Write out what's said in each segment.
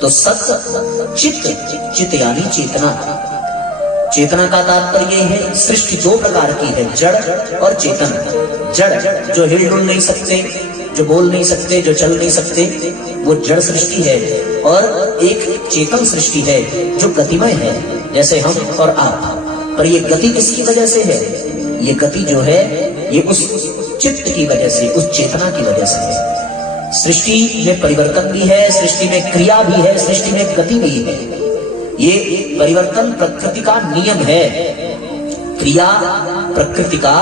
तो सत चित्त, चित्त यानी चेतना। चेतना का तात्पर्य है सृष्टि दो प्रकार की है, जड़ और चेतन। जड़ जो हिल डुल नहीं सकते, जो बोल नहीं सकते, जो चल नहीं सकते, वो जड़ सृष्टि है। और एक चेतन सृष्टि है जो गतिमय है, जैसे हम और आप। पर ये गति किसकी वजह से है? ये गति जो है ये उस चित्त की वजह से, उस चेतना की वजह से है। सृष्टि में परिवर्तन भी है, सृष्टि में क्रिया भी है, सृष्टि में गति भी है। ये परिवर्तन प्रकृति का नियम है, क्रिया प्रकृति का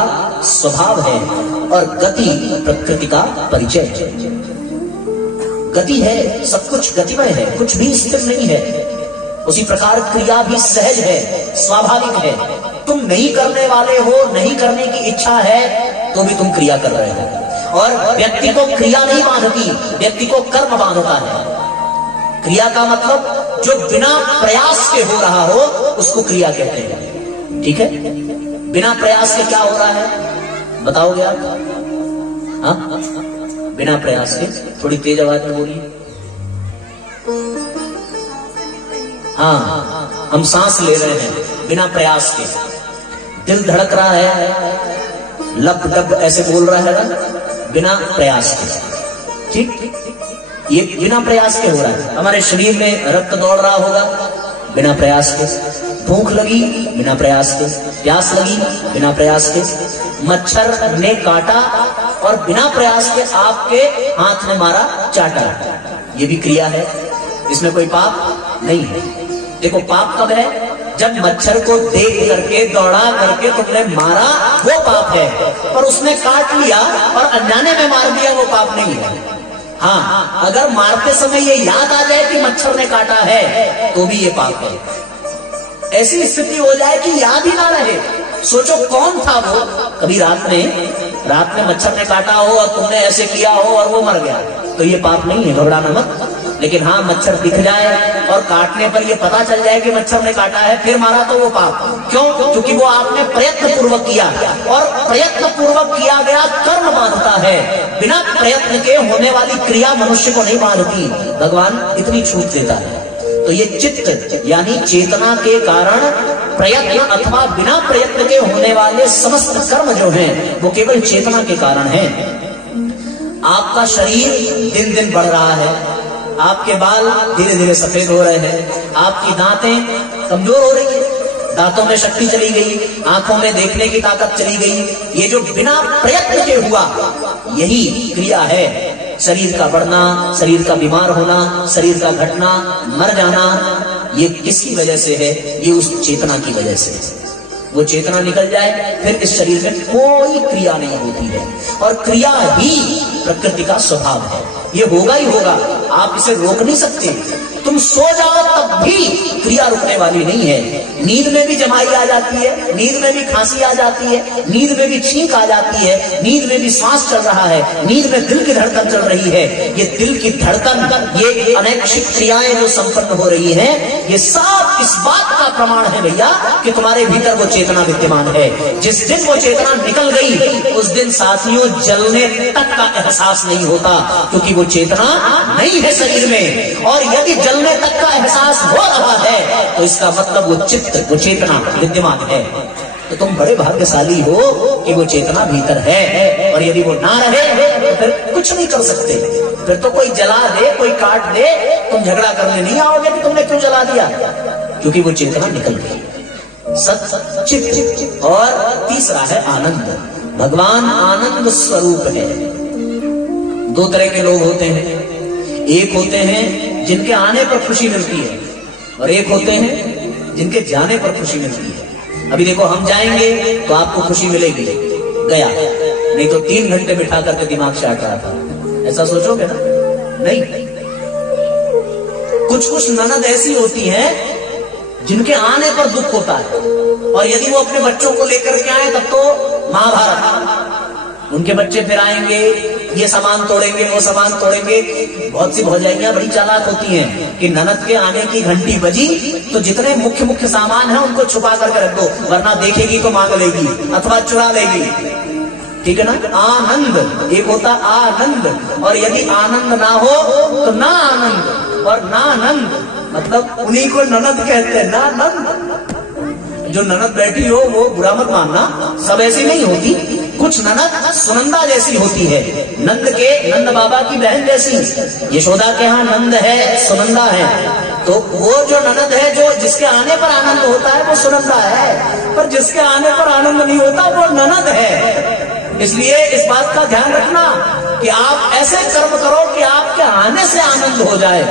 स्वभाव है और गति प्रकृति का परिचय है। गति है, सब कुछ गतिमय है, कुछ भी स्थिर नहीं है। उसी प्रकार क्रिया भी सहज है, स्वाभाविक है। तुम नहीं करने वाले हो, नहीं करने की इच्छा है तो भी तुम क्रिया कर रहे हो। और व्यक्ति को क्रिया नहीं बांधती, व्यक्ति को कर्म बांधता है। क्रिया का मतलब जो बिना प्रयास के हो रहा हो उसको क्रिया कहते हैं। ठीक है, बिना प्रयास के क्या हो रहा है बताओगे आप? हाँ, बिना प्रयास के, थोड़ी तेज आवाज में बोलिए। हाँ, हम सांस ले रहे हैं बिना प्रयास के, दिल धड़क रहा है, लप डब ऐसे बोल रहा है ना, बिना प्रयास के। ठीक, ये बिना प्रयास के हो रहा है। हमारे शरीर में रक्त दौड़ रहा होगा बिना प्रयास के, भूख लगी बिना प्रयास के, प्यास लगी बिना प्रयास के, मच्छर ने काटा और बिना प्रयास के आपके हाथ ने मारा, चाटा, ये भी क्रिया है, इसमें कोई पाप नहीं है। देखो पाप कब है? जब मच्छर को देख करके, दौड़ा करके तुमने मारा, वो पाप है। पर उसने काट लिया और अनजाने में मार दिया, वो पाप नहीं है। हाँ, अगर मारते समय ये याद आ जाए कि मच्छर ने काटा है तो भी ये पाप है। ऐसी स्थिति हो जाए कि याद ही ना रहे, सोचो कौन था वो, कभी रात में मच्छर ने काटा हो और तुमने ऐसे किया हो और वो मर गया, तो ये पाप नहीं है, घबराना मत। लेकिन हाँ, मच्छर दिख जाए और काटने पर ये पता चल जाए कि मच्छर ने काटा है, फिर मारा, तो वो पाप। क्यों? क्योंकि वो आपने प्रयत्न पूर्वक किया, और प्रयत्न पूर्वक किया गया कर्म बांधता है। बिना प्रयत्न के होने वाली क्रिया मनुष्य को नहीं बांधती, भगवान इतनी छूट देता है। तो ये चित्त यानी चेतना के कारण प्रयत्न अथवा बिना प्रयत्न के होने वाले समस्त कर्म जो हैं वो केवल चेतना के कारण हैं। आपका शरीर दिन दिन बढ़ रहा है, आपके बाल धीरे धीरे सफेद हो रहे हैं, आपकी दांतें कमजोर हो रही है, दांतों में शक्ति चली गई, आंखों में देखने की ताकत चली गई। ये जो बिना प्रयत्न के हुआ यही क्रिया है। शरीर का बढ़ना, शरीर का बीमार होना, शरीर का घटना, मर जाना, ये किसकी वजह से है? ये उस चेतना की वजह से। वो चेतना निकल जाए फिर इस शरीर में कोई क्रिया नहीं होती है, और क्रिया ही प्रकृति का स्वभाव है। ये होगा ही होगा, आप इसे रोक नहीं सकते। तुम सो जाओ तब भी क्रिया रुकने वाली नहीं है। नींद में भी जमाई आ जाती है, नींद में भी खांसी आ जाती है, नींद में भी छींक आ जाती है, नींद में भी श्वास चल रहा है, नींद में दिल की धड़कन चल रही है। ये दिल की धड़कन, ये अनैच्छिक क्रियाएं जो संपन्न हो रही हैं, ये सब इस बात का प्रमाण है भैया कि तुम्हारे भीतर वो चेतना विद्यमान है। जिस दिन वो चेतना निकल गई उस दिन साथियों जलने तक का एहसास नहीं होता, क्योंकि वो चेतना नहीं है शरीर में। और यदि जलने तक का एहसास हो रहा है तो इसका मतलब वो चित्त, वो चेतना विद्यमान है। तो तुम बड़े भाग्यशाली हो कि वो चेतना भीतर है, और यदि वो ना रहे तो फिर कुछ नहीं कर सकते। फिर तो कोई जला दे, कोई काट दे, तुम झगड़ा करने नहीं आओगे कि तुमने क्यों जला दिया, क्योंकि वो चेतना निकल गई। सत चित्त। और तीसरा है आनंद। भगवान आनंद स्वरूप है। दो तरह के लोग होते हैं, एक होते हैं जिनके आने पर खुशी मिलती है, और एक होते हैं जिनके जाने पर खुशी मिलती है। अभी देखो, हम जाएंगे तो आपको खुशी मिलेगी, गया, नहीं तो 3 घंटे बिठा करके दिमाग चाट रहा था, ऐसा सोचोगे ना? नहीं। कुछ कुछ ननद ऐसी होती हैं जिनके आने पर दुख होता है, और यदि वो अपने बच्चों को लेकर के आए तब तो महाभारत। उनके बच्चे फिर आएंगे, ये सामान तोड़ेंगे, वो सामान तोड़ेंगे। बहुत सी भौजाइयां बड़ी चालाक होती हैं कि ननद के आने की घंटी बजी तो जितने मुख्य मुख्य सामान है उनको छुपा करके रख दो, वरना देखेगी तो मांग लेगी अथवा चुरा लेगी। ठीक है ना? आनंद, एक होता आनंद, और यदि आनंद ना हो तो ना आनंद। और नानंद, मतलब उन्हीं को ननद कहते हैं, नानंद। जो ननद बैठी हो वो बुरा मत मानना, सब ऐसी नहीं होती। कुछ ननद सुनंदा जैसी होती है, नंद बाबा की बहन जैसी। यशोदा के यहाँ नंद है, सुनंदा है, तो वो जो ननद है जो जिसके आने पर आनंद होता है वो सुनंदा है, पर जिसके आने पर आनंद नहीं होता वो ननद है। इसलिए इस बात का ध्यान रखना कि आप ऐसे कर्म करो कि आपके आने से आनंद हो जाए।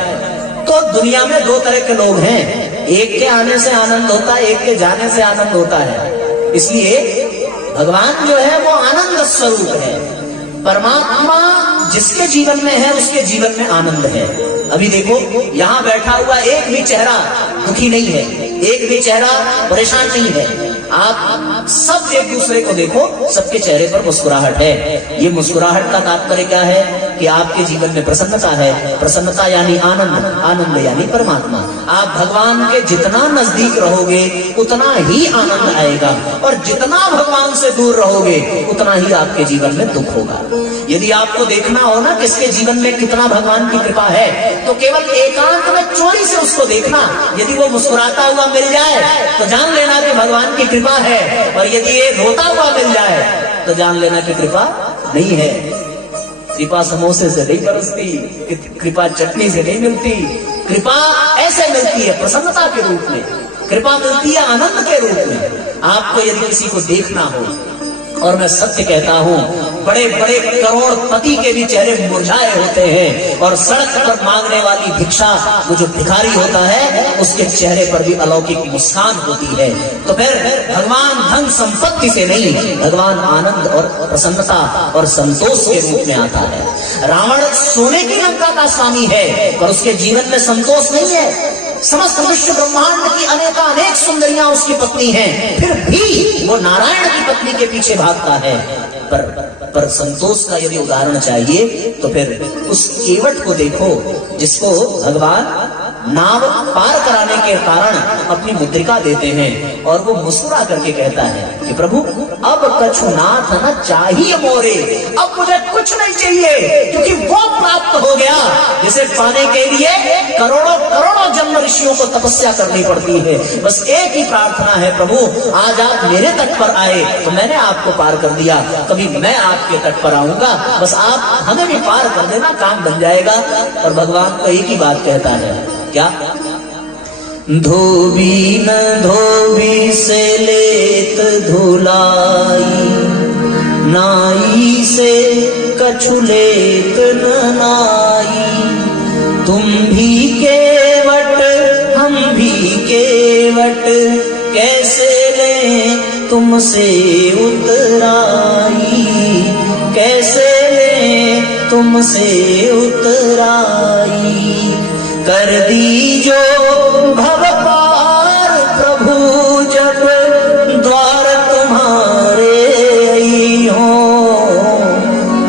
तो दुनिया में दो तरह के लोग हैं, एक के आने से आनंद होता है, एक के जाने से आनंद होता है। इसलिए भगवान जो है वो आनंद स्वरूप है। परमात्मा जिसके जीवन में है उसके जीवन में आनंद है। अभी देखो यहाँ बैठा हुआ एक भी चेहरा दुखी नहीं है, एक भी चेहरा परेशान नहीं है। आप सब एक दूसरे को देखो, सबके चेहरे पर मुस्कुराहट है। ये मुस्कुराहट का तात्पर्य क्या है कि आपके जीवन में प्रसन्नता है। प्रसन्नता यानी आनंद, आनंद यानी परमात्मा। आप भगवान के जितना नजदीक रहोगे उतना ही आनंद आएगा, और जितना भगवान से दूर रहोगे उतना ही आपके जीवन में दुख होगा। यदि आपको देखना हो ना किसके जीवन में कितना भगवान की कृपा है, तो केवल एकांत में चोरी से उसको देखना। यदि वो मुस्कुराता हुआ मिल जाए तो जान लेना कि भगवान की कृपा है, और यदि ये रोता हुआ मिल जाए तो जान लेना कि कृपा नहीं है। कृपा समोसे से नहीं बरसती, कृपा चटनी से नहीं मिलती। कृपा ऐसे मिलती है प्रसन्नता के रूप में, कृपा मिलती है आनंद के रूप में। आपको यदि किसी को देखना हो, और मैं सत्य कहता हूं, बड़े बड़े करोड़पति के भी चेहरे मुरझाए होते हैं, और सड़क पर मांगने वाली भिक्षा, वो जो भिखारी होता है उसके चेहरे पर भी अलौकिक मुस्कान होती है। तो फिर भगवान धन संपत्ति से नहीं, भगवान आनंद और प्रसन्नता और संतोष के रूप में आता है। रावण सोने की लंका का स्वामी है, पर उसके जीवन में संतोष नहीं है। समस्त विश्व ब्रह्मांड की अनेक सुंदरियां उसकी पत्नी हैं, फिर भी वो नारायण की पत्नी के पीछे भागता है। पर संतोष का यदि उदाहरण चाहिए तो फिर उस केवट को देखो जिसको भगवान नाव पार कराने के कारण अपनी मुद्रिका देते हैं, और वो मुस्कुरा करके कहता है कि प्रभु अब कछु नाथ न चाहिए मोरे, अब मुझे कुछ नहीं चाहिए, क्योंकि वो प्राप्त हो गया जिसे पाने के लिए करोड़ों करोड़ों जन्म ऋषियों को तपस्या करनी पड़ती है। बस एक ही प्रार्थना है, प्रभु आज आप मेरे तट पर आए तो मैंने आपको पार कर दिया, कभी मैं आपके तट पर आऊंगा, बस आप हमें भी पार कर देना, काम बन जाएगा। और भगवान को एक ही बात कहता है, क्या? धोबी न धोबी से लेत धुलाई, नाई से कछु लेत न नाई। तुम भी केवट हम भी केवट, कैसे लें तुमसे उतराई, कैसे लें तुमसे उतराई। कर दीजो भव पार प्रभु, जब द्वार तुम्हारे आई हो।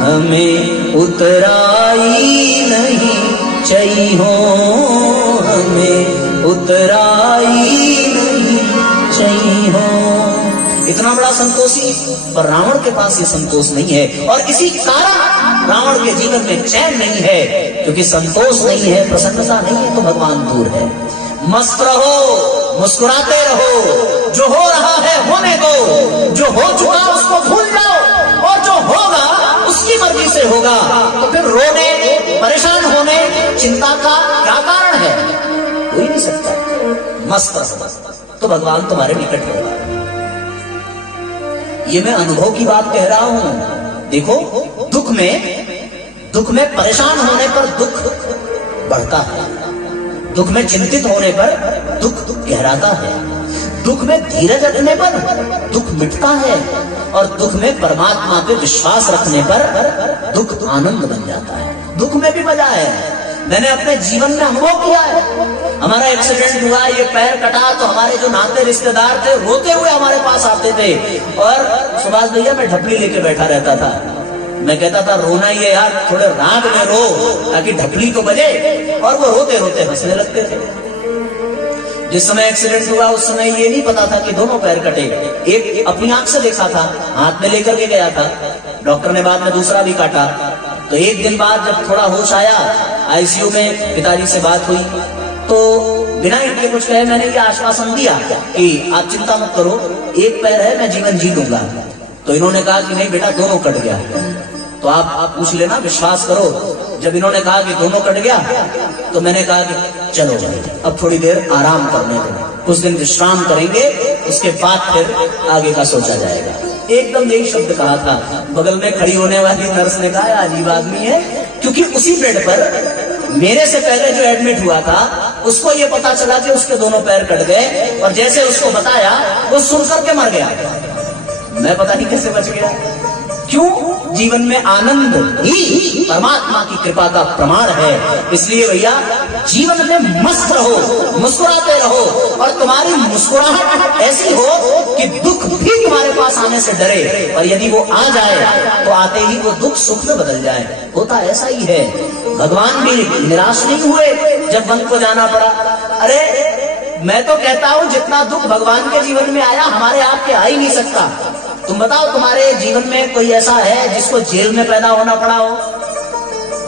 हमें उतराई नहीं चाहिए हो, हमें उतराई नहीं चाहिए हो। इतना बड़ा संतोषी, पर रावण के पास ये संतोष नहीं है, और इसी कारण रावण के जीवन में चैन नहीं है, क्योंकि संतोष नहीं है, प्रसन्नता नहीं है, तो भगवान दूर है। मस्त रहो, मुस्कुराते रहो, जो हो रहा है होने दो, जो हो चुका उसको भूल जाओ, और जो होगा उसकी मर्जी से होगा। तो फिर रोने, परेशान होने, चिंता का क्या कारण है? कोई नहीं सकता। मस्त रहो तो भगवान तुम्हारे निकट होगा। ये मैं अनुभव की बात कह रहा हूं। देखो दुख में परेशान होने पर दुख बढ़ता है, दुख में चिंतित होने पर दुख गहराता है, दुख में धीरज रखने पर दुख मिटता है, और दुख में परमात्मा पे विश्वास रखने पर दुख आनंद बन जाता है। दुख में भी मजा है, मैंने अपने जीवन में अनुभव किया है। हमारा एक्सीडेंट हुआ, ये पैर कटा, तो हमारे जो नाते रिश्तेदार थे रोते हुए हमारे पास आते थे, और सुभाष भैया मैं ढपली लेके बैठा रहता था। मैं कहता था रोना ही है यार, थोड़े राग में रो ताकि ढपली तो बजे, और वो रोते रोते हंसने लगते थे। जिस समय एक्सीडेंट हुआ उस समय ये नहीं पता था कि दोनों पैर कटे। एक अपनी आंख से देखा था, हाथ में लेकर के गया था, डॉक्टर ने बाद में दूसरा भी काटा, तो तो एक दिन बाद जब थोड़ा होश आया, आईसीयू में पिताजी से बात हुई, तो बिना इनके कुछ कहे मैंने ये आश्वासन दिया कि आप चिंता मत करो, एक पैर है, मैं जीवन जी लूंगा। तो इन्होंने कहा कि नहीं बेटा, दोनों कट गया। तो आप पूछ लेना, विश्वास करो। जब इन्होंने कहा कि दोनों कट गया, तो मैंने कहा कि चलो अब थोड़ी देर आराम करने दो, कुछ दिन विश्राम करेंगे, उसके बाद फिर आगे का सोचा जाएगा। एकदम यही शब्द कहा था। बगल में खड़ी होने वाली नर्स ने कहा अजीब आदमी है, क्योंकि उसी बेड पर मेरे से पहले जो एडमिट हुआ था उसको ये पता चला कि उसके दोनों पैर कट गए, और जैसे उसको बताया वो सुन करके मर गया। मैं पता नहीं कैसे बच गया। क्यों? जीवन में आनंद ही परमात्मा की कृपा का प्रमाण है। इसलिए भैया जीवन में मस्त रहो, मुस्कुराते रहो, और तुम्हारी मुस्कुराहट ऐसी हो कि दुख भी तुम्हारे पास आने से डरे, और यदि वो आ जाए तो आते ही वो दुख सुख में बदल जाए। होता ऐसा ही है। भगवान भी निराश नहीं हुए जब वन को जाना पड़ा। अरे मैं तो कहता हूं जितना दुख भगवान के जीवन में आया हमारे आपके आ ही नहीं सकता। तुम बताओ, तुम्हारे जीवन में कोई ऐसा है जिसको जेल में पैदा होना पड़ा हो?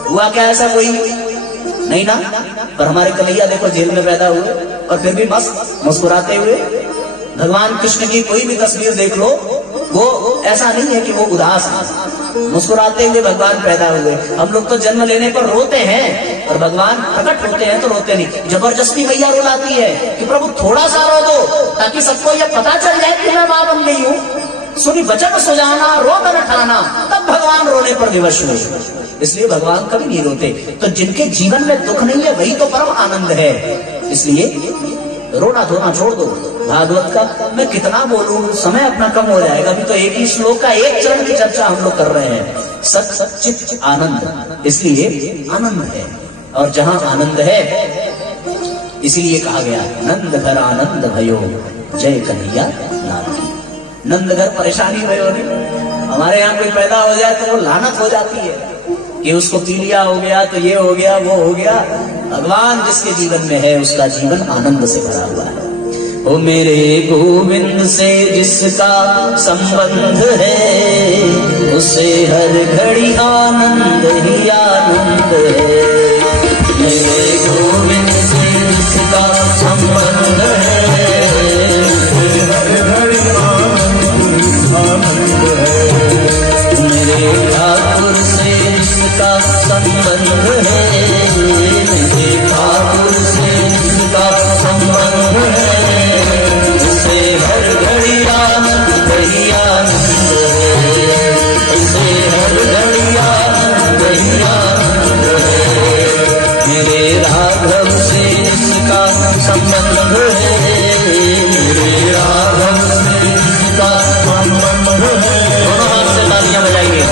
हुआ क्या ऐसा? कोई नहीं ना। पर हमारे कन्हैया देखो जेल में पैदा हुए और फिर भी मस्त मुस्कुराते हुए। भगवान कृष्ण की कोई भी तस्वीर देख लो, वो ऐसा नहीं है कि वो उदास है, मुस्कुराते हुए भगवान पैदा हुए। हम लोग तो जन्म लेने पर रोते हैं, और भगवान प्रकट होते हैं तो रोते नहीं। जबरदस्ती मैया रुलाती है कि प्रभु थोड़ा सा रो दो, ताकि सबको ये पता चल जाए कि मैं मां बन गई हूं। सुनी वचन सुजाना, रोदन ठाना, तब भगवान रोने पर विवश हुए। इसलिए भगवान कभी नहीं रोते। तो जिनके जीवन में दुख नहीं है वही तो परम आनंद है। इसलिए रोना धोना छोड़ दो। भागवत का मैं कितना बोलूं, समय अपना कम हो जाएगा। अभी तो एक ही श्लोक का एक चरण की चर्चा हम लोग कर रहे हैं। सत सच्चित आनंद, इसलिए आनंद है। और जहां आनंद है, इसीलिए कहा गया नंद घर आनंद भयो, जय कन्हैया लाल की। नंद घर परेशानी भयो नहीं। हमारे यहाँ कोई पैदा हो जाए तो वो लानत हो जाती है कि उसको पीलिया हो गया, तो ये हो गया, वो हो गया। भगवान जिसके जीवन में है उसका जीवन आनंद से भरा हुआ है। ओ मेरे गोविंद से जिसका संबंध है, उसे हर घड़ी आनंद ही आनंद है। मेरे गोविंद से जिसका संबंध है, उसे हर घड़ी आनंद है। मेरे ठाकुर से जिसका संबंध है, मेरे ठाकुर से जिसका संबंध है, उसे हर घड़ी आनंद ही आनंद है। उसे हर घड़ी आनंद ही आनंद है। मेरे राघव से जिसका संबंध है, मेरे राघव से जिसका संबंध है, दोनों हाथ से तालियां बजाइए।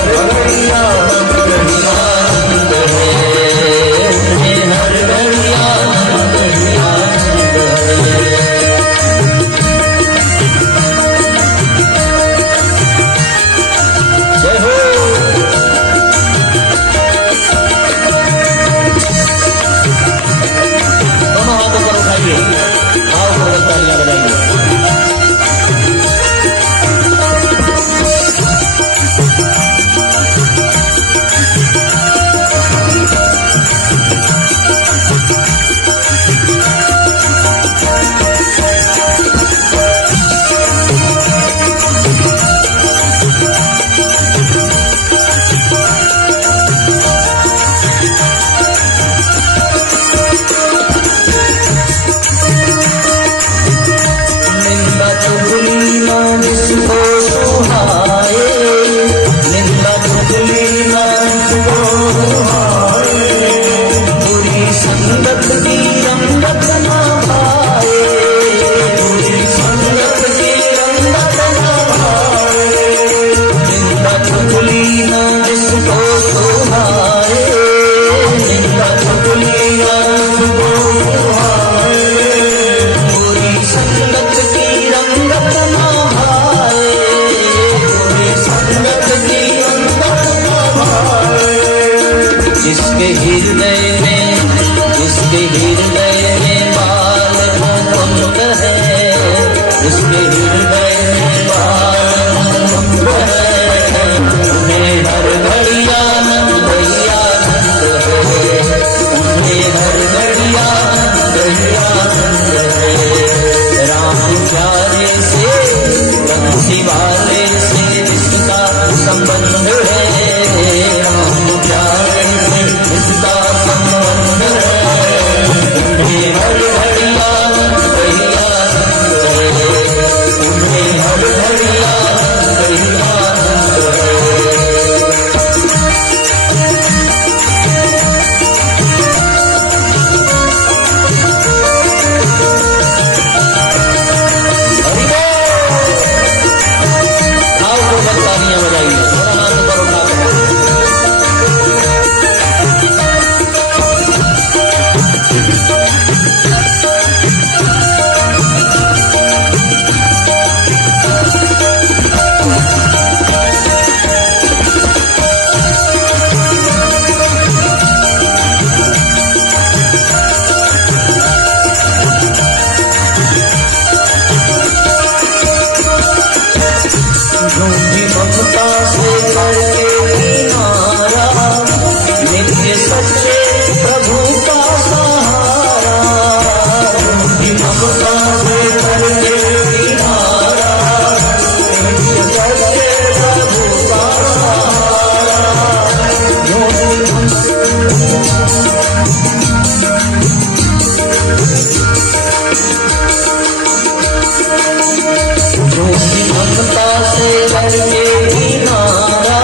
झूठी ममता से रहे किनारा,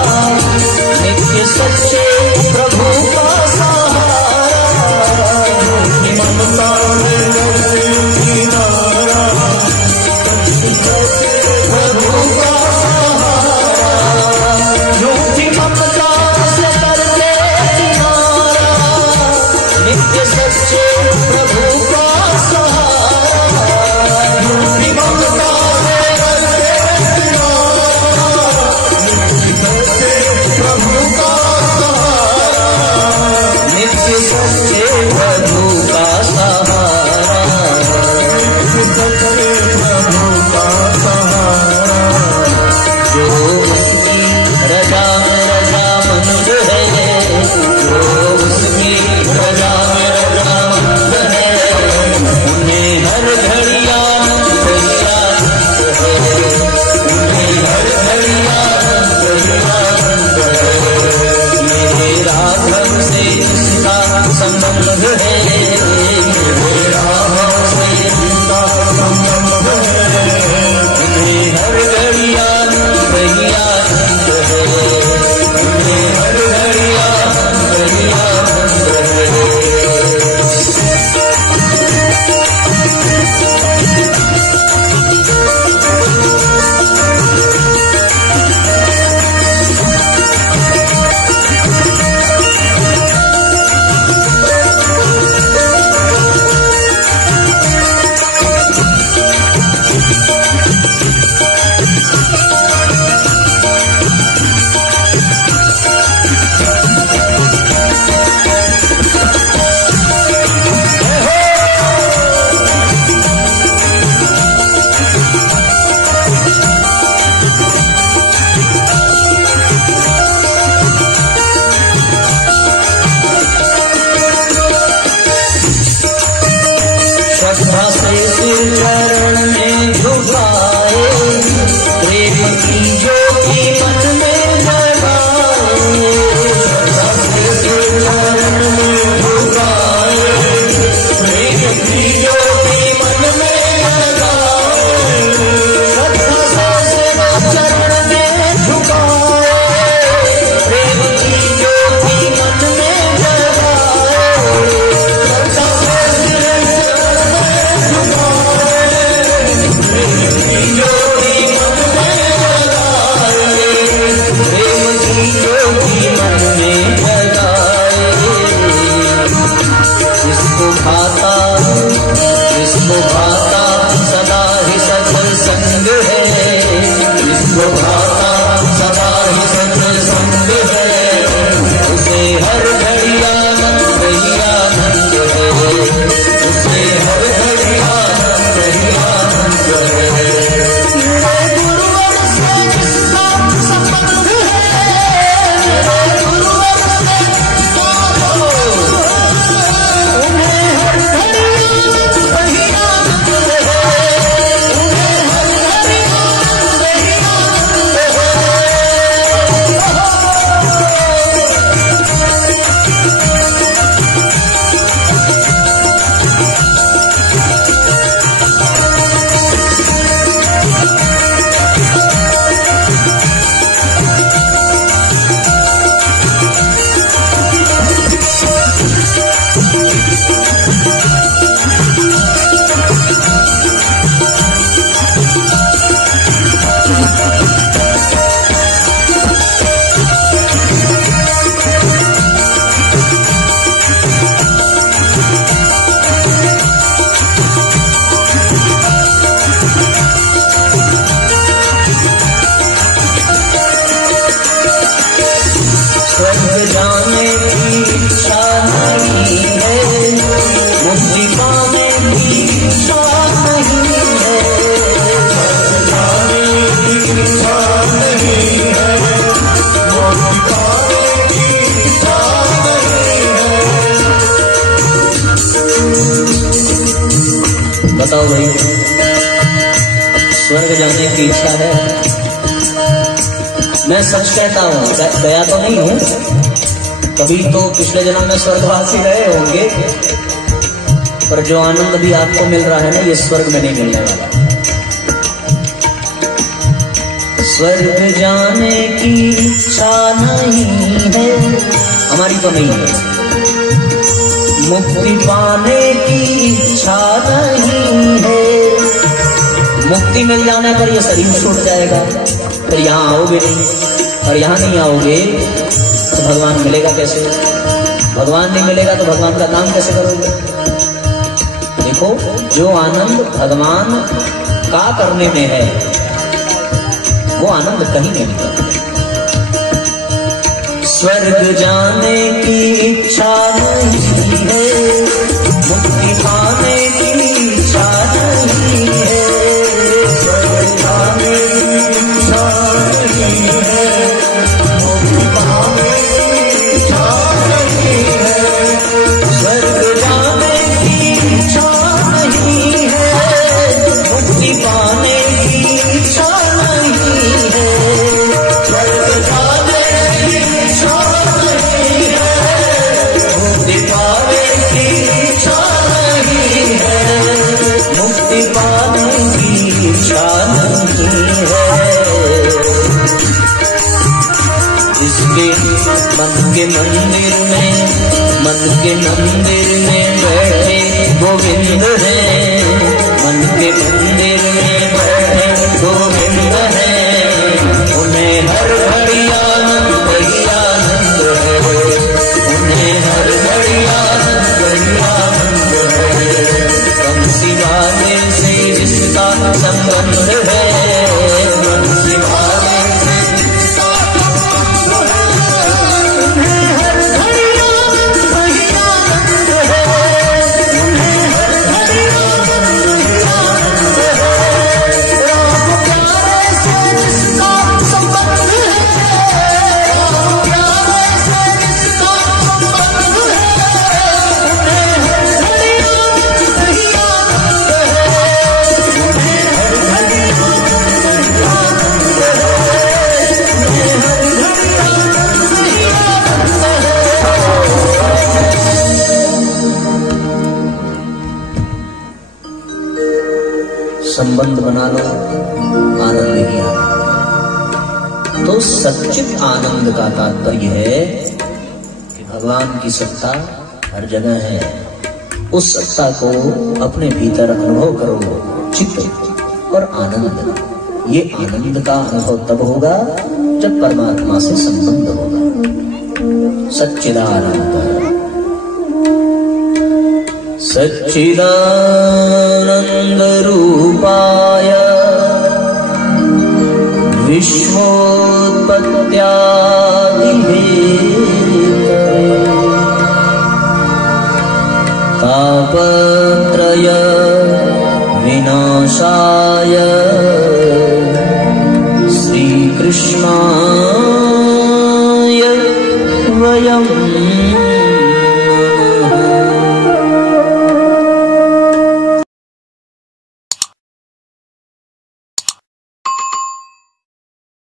नित्य सच्चे प्रभु का सहारा। झूठी ममता से रहे किनारा, प्रभु का सहारा। झूठी ममता से करते किनारा, नित्य सच्चे प्रभु का सहारा। झूठी ममता चरण में झुकाए, प्रेम की ज्योति मन में जगाए। चरण में झुकाए, प्रेम की ज्योति मन में जगाए। चरण में झुकाए, प्रेम की ज्योति मन में जगाए। इसको भाता सदा ही सत्संग है, इसको भाता सदा ही सत्संग है। उसे हर घड़ी आनंद ही आनंद है, उसे हर घड़ी आनंद ही आनंद है। गुरुवर से जिसका संबंध है, गुरुवर से उन्हें हर घड़ी वही आनंद है, उन्हें हर घड़ी वही आनंद है। स्वर्ग जाने की इच्छा नहीं है, मुक्ति पाने की इच्छा नहीं है। स्वर्ग जाने की इच्छा नहीं है, मुक्ति पाने की इच्छा नहीं है। बताओ भाई, स्वर्ग जाने की इच्छा है? मैं सच कहता हूँ, गया तो नहीं हूँ, कभी तो पिछले जन्म में स्वर्गवासी रहे होंगे, पर जो आनंद भी आपको मिल रहा है ना, ये स्वर्ग में नहीं मिलने वाला। स्वर्ग जाने की इच्छा नहीं है, हमारी तो नहीं है। मुक्ति पाने की इच्छा नहीं है, मुक्ति मिल जाने पर ये शरीर छूट जाएगा, फिर यहाँ आओगे नहीं। और यहाँ नहीं आओगे तो भगवान मिलेगा कैसे? भगवान नहीं मिलेगा तो भगवान का काम कैसे करोगे? देखो, जो आनंद भगवान का करने में है, वो आनंद कहीं नहीं मिलता। स्वर्ग जाने की इच्छा नहीं है, मुक्ति पाने की इच्छा नहीं है, स्वर्ग जाने की इच्छा नहीं है, मुक्ति पाने की इच्छा नहीं है, स्वर्ग जाने की इच्छा नहीं है, मुक्ति पाने की इच्छा नहीं है, स्वर्ग जाने की इच्छा नहीं है, मुक्ति पाने की इच्छा नहीं है, मुक्ति पाने की इच्छा नहीं है। जिसके मन के मंदिर में बैठे गोविंद है, मन के मंदिर में बैठे गोविंद है, उन्हें हर घड़ी आनंद ही आनंद है, उन्हें हर घड़ी आनंद ही आनंद है। कम सिवाने से जिसका संबंध है, कम सिवाने से जिसका संबंध है, उन्हें हर घड़ी आनंद ही आनंद है, उन्हें हर घड़ी आनंद ही आनंद है। राम प्यारे से जिसका संबंध है, राम प्यारे से जिसका संबंध है, उन्हें हर घड़ी आनंद ही आनंद है, उन्हें हर घड़ी आनंद ही आनंद है, उन्हें हर घड़ी आनंद ही आनंद है। संबंध बना लो, आनंद ही आनंद। तो सच्चित आनंद का तात्पर्य है कि भगवान की सत्ता हर जगह है। उस सत्ता को अपने भीतर अनुभव करो, चित्त और आनंद। ये आनंद का अनुभव तब होगा जब परमात्मा से संबंध होगा। सच्चिदानंद सच्चिदानंद रूपाय विश्वोत्पत्त्यादिहेतवे तापत्रय विनाशाय श्रीकृष्णाय वयं